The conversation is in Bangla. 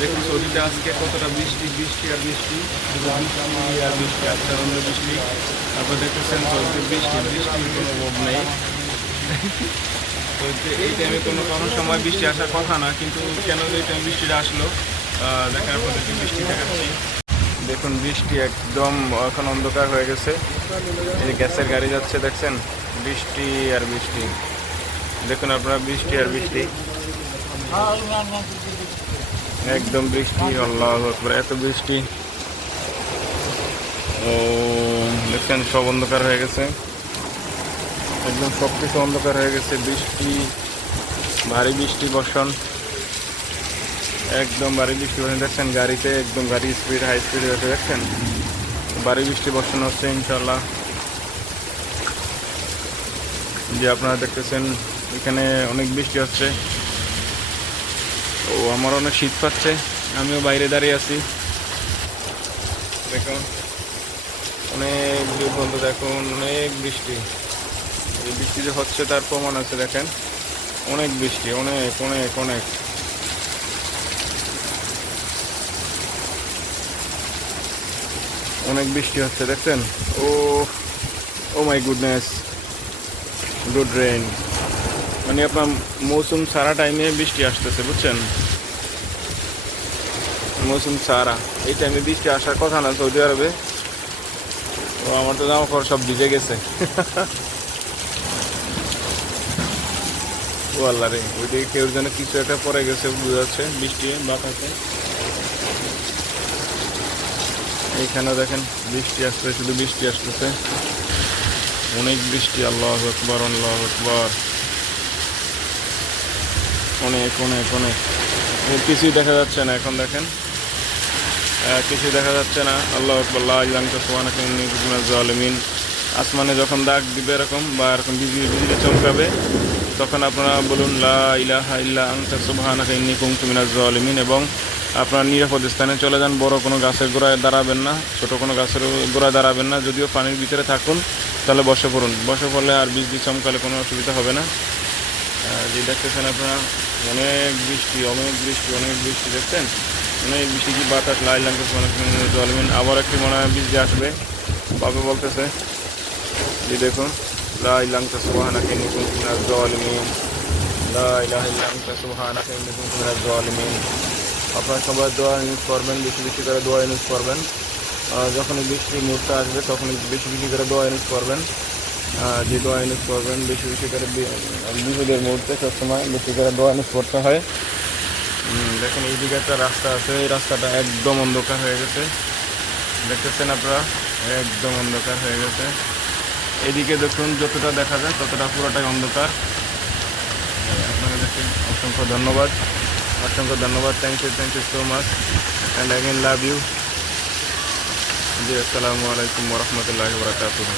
দেখুন সৌদিতে আজকে কতটা বৃষ্টি বৃষ্টি আর বৃষ্টি, শুধু বৃষ্টি আর বৃষ্টি, আচ্ছাদন্ত বৃষ্টি। তারপর দেখতেছেন সৌদিতে বৃষ্টি বৃষ্টির কোনো অভাব নেই। তো এই টাইমে কোনো সময় বৃষ্টি আসার কথা না, কিন্তু কেন এই টাইমে বৃষ্টিটা আসলো দেখেন আপনাদেরকে বৃষ্টি দেখাচ্ছি। দেখুন বৃষ্টি একদম এখন অন্ধকার হয়ে গেছে। এই যে গ্যাসের গাড়ি যাচ্ছে দেখছেন, বৃষ্টি আর বৃষ্টি। দেখুন আপনারা বৃষ্টি আর বৃষ্টি, একদম বৃষ্টি। আল্লাহু আকবার, এত বৃষ্টি। ও দেখছেন সব অন্ধকার হয়ে গেছে, একদম সব কিছু অন্ধকার হয়ে গেছে। বৃষ্টি, ভারী বৃষ্টি বর্ষণ, একদম ভারী বৃষ্টি বর্ষণ। দেখছেন গাড়িতে একদম গাড়ি স্পিড হাই স্পিড হয়েছে, দেখছেন ভারী বৃষ্টি বর্ষণ হচ্ছে ইনশাল্লাহ। যে আপনারা দেখতেছেন এখানে অনেক বৃষ্টি হচ্ছে। ও আমার অনেক শীত পাচ্ছে, আমিও বাইরে দাঁড়িয়ে আছি। দেখুন অনেক দূর পর্যন্ত দেখুন অনেক বৃষ্টি। এই বৃষ্টি যে হচ্ছে তার প্রমাণ আছে, দেখেন অনেক বৃষ্টি, অনেক অনেক অনেক। অনেক বৃষ্টি হচ্ছে দেখছেন। ও ও মাই গুডনেস, গুড রেইন। মানে আপনার মৌসুম সারা টাইমে বৃষ্টি আসতেছে, বুঝছেন, মৌসুম সারা। এই টাইমে বৃষ্টি আসার কথা না সৌদি আরবে। ও আমার তো জামা কাপড় সব ভিজে গেছে। ও আল্লাহ রে, ওইদিকে কেউ যেন কিছু একটা পড়ে গেছে বোঝা যাচ্ছে বৃষ্টি বাতাসে। এইখানেও দেখেন বৃষ্টি আসছে, শুধু বৃষ্টি আসতেছে, অনেক বৃষ্টি। আল্লাহু আকবার, আল্লাহু আকবার, অনেক অনেক অনেক। কিছুই দেখা যাচ্ছে না এখন, দেখেন কিছুই দেখা যাচ্ছে না। আল্লাহু আকবার, লা ইলাহা ইল্লাল্লাহ সুবহানাকা ইন্নী কুনতু মিনাজ জালিমিন। আসমানে যখন দাগ দিবে এরকম বা এরকম বিজলি বিজলি চমকাবে, তখন আপনারা বলুন লা ইলাহা ইল্লা আনতা সুবহানাকা ইন্নী কুনতু মিনাজ জালিমিন, এবং আপনারা নিরাপদ স্থানে চলে যান। বড় কোনো গাছের গোড়ায় দাঁড়াবেন না, ছোট কোনো গাছের গোড়ায় দাঁড়াবেন না। যদিও পানির ভিতরে থাকুন তাহলে বসে পড়ুন, বসে পড়লে আর বিজলি চমকালে কোনো অসুবিধা হবে না। যে দেখতেছেন আপনারা অনেক বৃষ্টি, অনেক বৃষ্টি, অনেক বৃষ্টি দেখছেন, অনেক বৃষ্টি। কি বাতাস, লা ইলাহা ইল্লাল্লাহ জালিমিন। আবার একটি মনে হয় বৃষ্টি আসবে, বাবা বলতেছে। যে দেখুন লা ইলাহা ইল্লাল্লাহ সুবহানাকা ইন্নী কুনতু মিনাজ জালিমিন, লা ইলাহা ইল্লা আনতা সুবহানাকা ইন্নী কুনতু মিনাজ জালিমিন। আপনারা সবাই দোয়া ইউজ করবেন, বেশি বেশি করে দোয়া ইউজ করবেন। যখনই বৃষ্টির মুহূর্তে আসবে তখনই বেশি বেশি করে দোয়া ইউজ করবেন। যে দোয়া ইউজ করবেন বেশি বেশি করে, বিপদের মুহূর্তে সবসময় বেশি করে দোয়া ইউজ করতে হয়। দেখেন এইদিকে একটা রাস্তা আছে, এই রাস্তাটা একদম অন্ধকার হয়ে গেছে, দেখতেছেন আপনারা, একদম অন্ধকার হয়ে গেছে। এদিকে দেখুন যতটা দেখা যায় ততটা পুরোটাই অন্ধকার। আপনাকে দেখে অসংখ্য ধন্যবাদ, অসংখ্য ধন্যবাদ। Thank you so much and again love you. জি আসসালামু আলাইকুম ওয়া রাহমাতুল্লাহি ওয়া বারাকাতুহু।